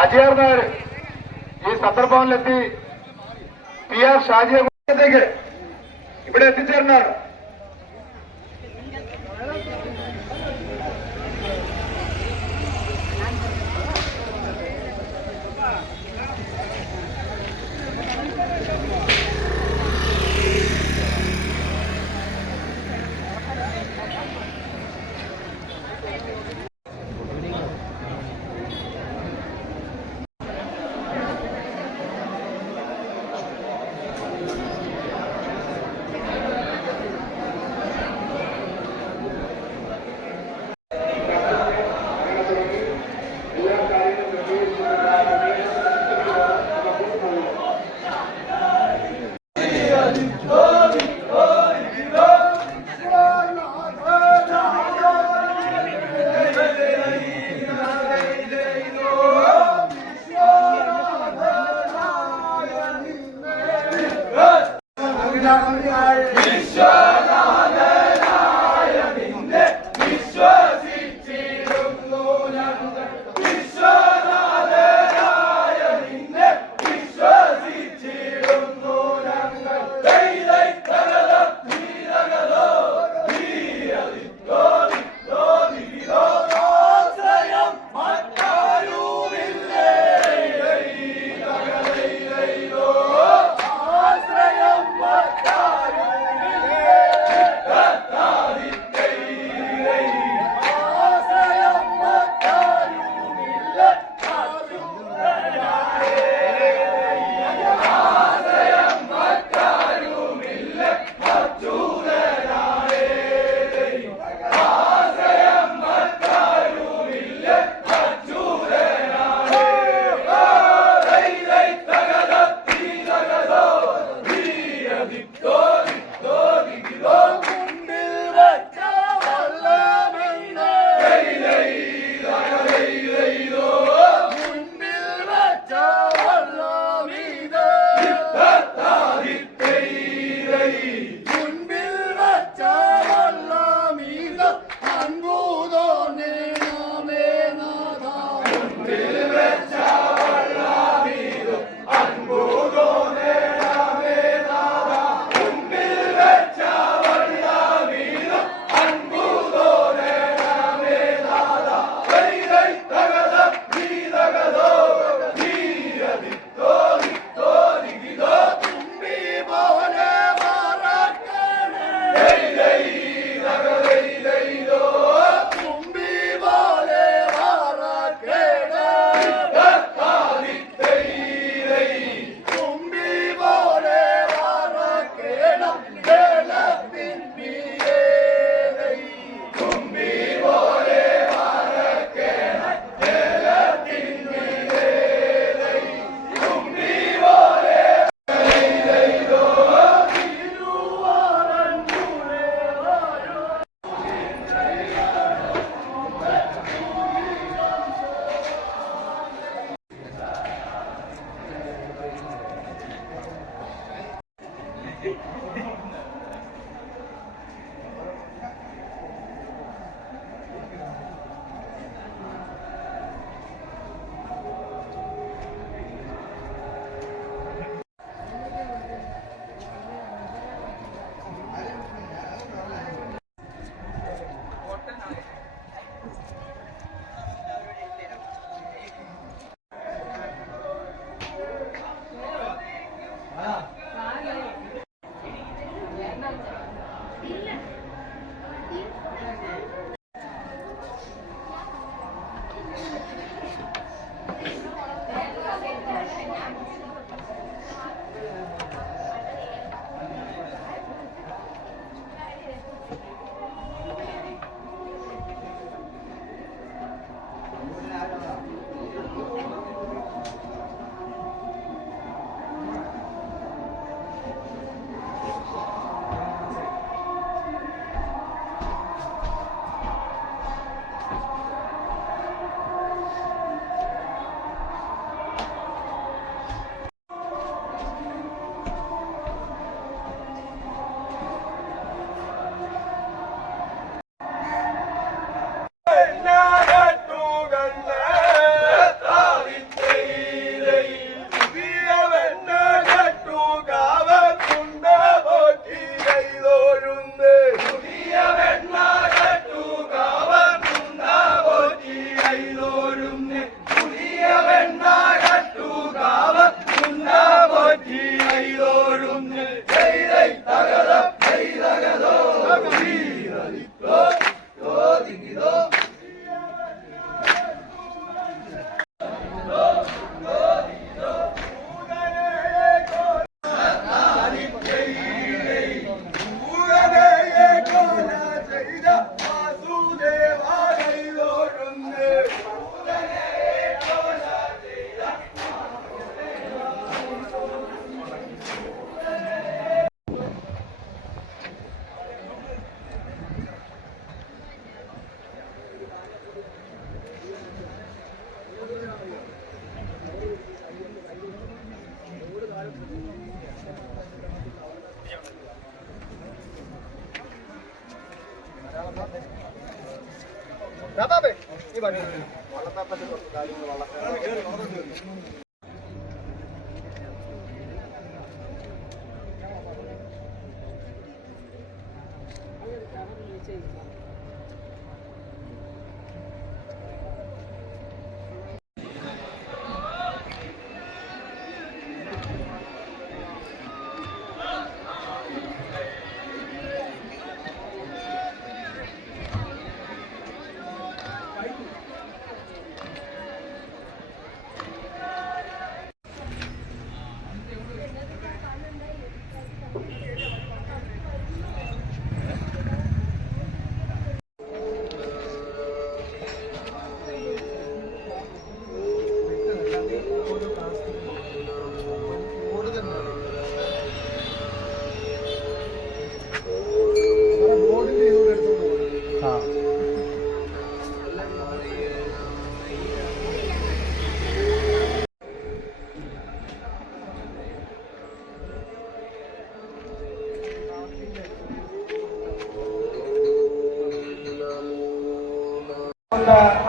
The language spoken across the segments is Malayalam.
അജിയാർ നായർ ഈ സന്ദർഭങ്ങളിലെത്തി PR ഷാജിയെ ഇവിടെ എത്തിച്ചേർന്നാണ്.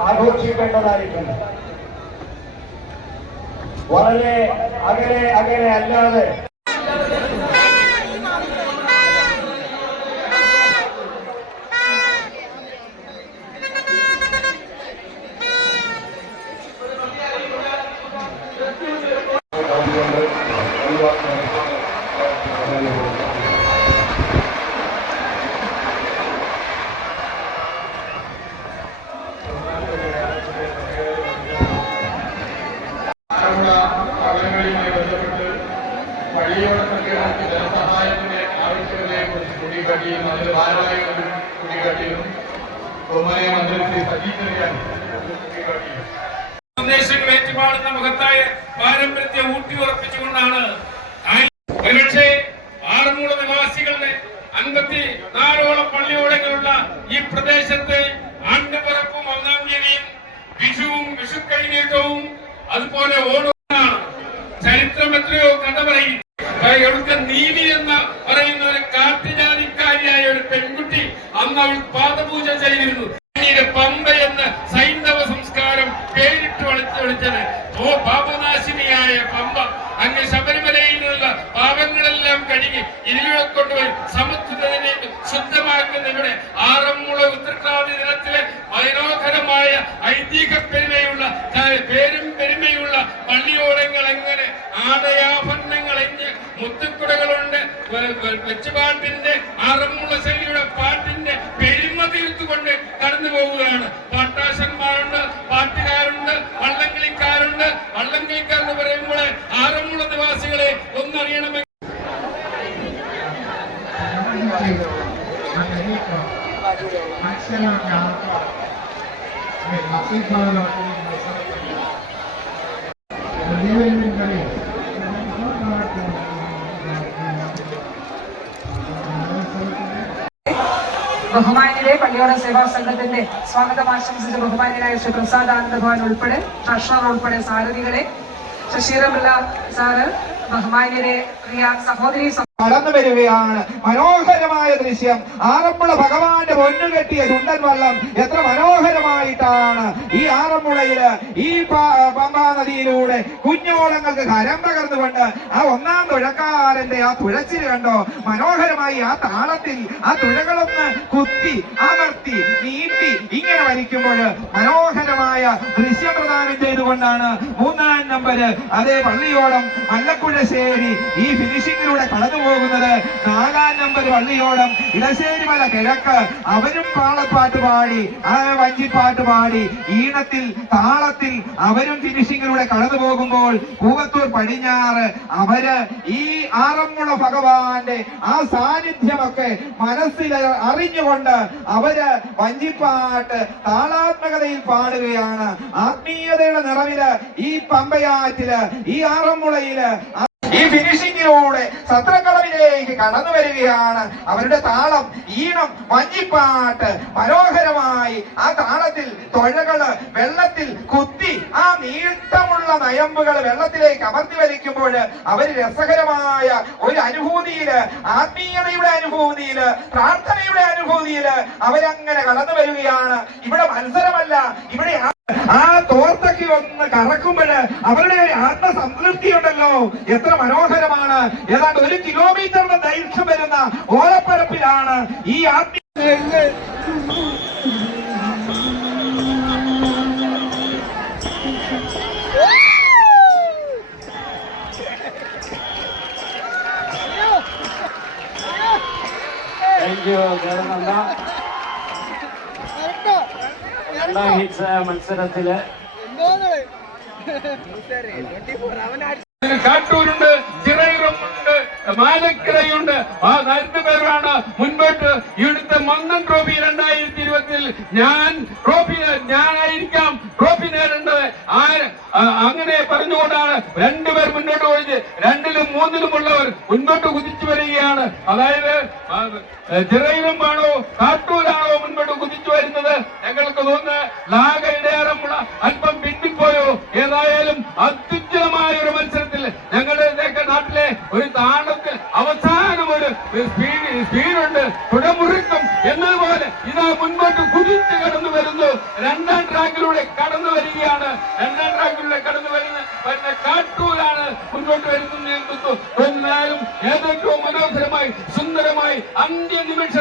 ആഘോഷിക്കേണ്ടതായിട്ടുണ്ട്. വളരെ അകലെ അകലെ അല്ലാതെ ധനസഹായത്തിന്റെ ആവശ്യകതയെക്കുറിച്ച് കൂടിക്കാട്ടിയും അതിന്റെ ഭാരവാഹികളും കൂടിക്കാട്ടിയും ബഹുമാനിയ മന്ത്രി ശ്രീ സജി ചെറിയാൻ കൂടിക്കാട്ടിയും സന്ദേശങ്ങൾ ഏറ്റുപാടുന്ന മഹത്തായ പാരമ്പര്യത്തെ ഊട്ടിയുറപ്പിച്ചുകൊണ്ടാണ് ഒരുപക്ഷെ ആറന്മുള നിവാസികളുടെ 54ഓളം പള്ളിയോടങ്ങളുള്ള ഈ പ്രദേശത്ത് ആണ്ടുപിറപ്പും 1-ാം തീയതിയും വിഷുവും വിഷുക്കൈനീട്ടവും അതുപോലെ ഓണമാണ്. ചരിത്രം എത്രയോ കഥ പറയും. അവിടുത്തെ നീതി എന്ന് പറയുന്ന ഒരു കാട്ടുജാതിക്കാരിയായ ഒരു പെൺകുട്ടി അന്ന് അവൾ പാദപൂജ ചെയ്തിരുന്നു. പിന്നീട് പമ്പ എന്ന് സൈന്ധവ സംസ്കാരം പേരിട്ട് വിളിച്ചത് പാപനാശിനിയായ പമ്പ അങ്ങ് ശബരിമലയിൽ നിന്നുള്ള പാപങ്ങളെല്ലാം കഴുകി ഇതിലൂടെ കൊണ്ടുപോയി സമുദ്രത്തിനെ ശുദ്ധമാക്കുന്നതിലൂടെ ആറന്മുള ഉത്രട്ടാതി ദിനത്തിലെ മനോഹരമായ ഐതിഹ്യ പെരുമയുള്ള പള്ളിയോടങ്ങൾ എങ്ങനെ ആടയാഭരണങ്ങൾ എഞ്ഞ് മുത്തുക്കുടകളുണ്ട് വെച്ചുപാട്ടിന്റെ ആറന്മുള ശൈലിയുടെ പാട്ടിന്റെ പെരുമ തീർത്തുകൊണ്ട് കടന്നു പോവുകയാണ്. പാട്ടാശന്മാരുണ്ട്, പാട്ടുകാരുണ്ട്, വള്ളംകളിക്കാരുണ്ട്. വള്ളംകളിക്കാർ എന്ന് പറയുമ്പോൾ ആറന്മുള നിവാസികളെ ഒന്നറിയണമെങ്കിൽ ബഹുമാന്യരെ പള്ളിയോട സേവാ സംഘത്തിന്റെ സ്വാഗതം ആശംസിച്ച ബഹുമാന്യനായ ശ്രീ പ്രസാദ് ആനന്ദഭവൻ ഉൾപ്പെടെ ട്രഷറർ ഉൾപ്പെടെ സാരഥികളെ, ശശീരപിള്ള സാറ്, ബഹുമാന്യരെ, പ്രിയ സഹോദരി കടന്നു വരികയാണ്. മനോഹരമായ ദൃശ്യം. ആറന്മുള ഭഗവാന്റെ പൊന്നുകെട്ടിയ ചുണ്ടൻ വള്ളം എത്ര മനോഹരമായിട്ടാണ് ഈ ആറന്മുളയില് ഈ പമ്പാ നദിയിലൂടെ കുഞ്ഞോളങ്ങൾക്ക് കരം പകർന്നുകൊണ്ട് ആ 1-ാം തുഴക്കാരന്റെ ആ തുഴച്ചിൽ കണ്ടോ? മനോഹരമായി ആ താളത്തിൽ ആ തുഴകളൊന്ന് കുത്തി അമർത്തി നീട്ടി ഇങ്ങനെ വലിക്കുമ്പോൾ മനോഹരമായ ദൃശ്യം പ്രദാനം ചെയ്തുകൊണ്ടാണ് 3-ാം നമ്പര് അതേ പള്ളിയോടം മല്ലക്കുഴശ്ശേരി ഈ ഫിനിഷിങ്ങിലൂടെ കടന്നു പോകുന്നത്. 4-ാം നമ്പർ പള്ളിയോടം ഇടശ്ശേരിമല കിഴക്ക് അവരും പാളപ്പാട്ട് പാടി വഞ്ചിപ്പാട്ട് പാടി ഈണത്തിൽ താളത്തിൽ അവരും ഫിനിഷിങ്ങിലൂടെ കടന്നു പോകുമ്പോൾ പൂവത്തൂർ പടിഞ്ഞാറ് അവര് ഈ ആറന്മുള ഭഗവാന്റെ ആ സാന്നിധ്യമൊക്കെ മനസ്സിൽ അറിഞ്ഞുകൊണ്ട് അവര് വഞ്ചിപ്പാട്ട് താളാത്മകതയിൽ പാടുകയാണ്. ആത്മീയതയുടെ നിറവില് ഈ പമ്പയാറ്റില് ഈ ആറന്മുളയില് ഈ ഫിനിഷിങ്ങിലൂടെ സത്രക്കളവിലേക്ക് കടന്നു വരികയാണ്. അവരുടെ താളം ഈണം വഞ്ചിപ്പാട്ട് മനോഹരമായി ആ താളത്തിൽ തൊഴകള് വെള്ളത്തിൽ കുത്തി ആ നീട്ടമുള്ള നയമ്പുകൾ വെള്ളത്തിലേക്ക് അമർത്തി വലിക്കുമ്പോൾ അവര് രസകരമായ ഒരു അനുഭൂതിയില്, ആത്മീയതയുടെ അനുഭൂതിയില്, പ്രാർത്ഥനയുടെ അനുഭൂതിയില് അവരങ്ങനെ കടന്നു വരികയാണ്. ഇവിടെ മത്സരമല്ല, ഇവിടെ ആ തോർത്തൊക്കെ ഒന്ന് കറക്കുമ്പോൾ അവരുടെ ആത്മസംതൃപ്തി ഉണ്ടല്ലോ, എത്ര മനോഹരമാണ്. ഏതാണ്ട് 1 കിലോമീറ്ററിന്റെ ദൈർഘ്യം വരുന്ന ഓലപ്പരപ്പിലാണ് ഈ രണ്ടാം ഹിറ്റ്സ് മത്സരത്തില് കാട്ടൂരുണ്ട്, ചിറയിറുണ്ട്, മാലക്കരയുണ്ട്. ആ 2 പേരാണ് മുൻപോട്ട്. ഇവിടുത്തെ മന്നം ട്രോഫി 2020 ഞാനായിരിക്കാം ട്രോഫി നേടേണ്ടത്. അങ്ങനെ പറഞ്ഞുകൊണ്ടാണ് 2 പേർ മുന്നോട്ട് പോയത്. 2ലും 3ലും ഉള്ളവർ മുൻപോട്ട് കുതിച്ചു വരികയാണ്. അതായത് ചിറയിലുമാണോ കാട്ടൂരാണോ മുൻപോട്ട് കുതിച്ചു വരുന്നത്? ഞങ്ങൾക്ക് തോന്നുന്നത് ലാഗയിടേറമുള്ള അല്പം പിന്നിപ്പോയോ. ഏതായാലും അത്യുജ്വലമായ ഒരു മത്സരത്തിൽ ഞങ്ങളുടെ നാട്ടിലെ ഒരു താളത്തിൽ അവസാനം ഒരു സ്പീഡുണ്ട്, തുടമുറുക്കം എന്നതുപോലെ ഇതാ മുൻപോട്ട് കുതിച്ച് കടന്നു വരുന്നു. 2ാം ട്രാക്കിലൂടെ കടന്നു വരികയാണ്. 2ാം ട്രാക്കിലൂടെ കടന്നു വരുന്ന കാട്ടൂരാണ് മുൻപോട്ട് വരുന്നത്. എന്നാലും ഏതൊക്കെയോ മനോഹരമായി സുന്ദരമായി അന്ത്യനിമിഷ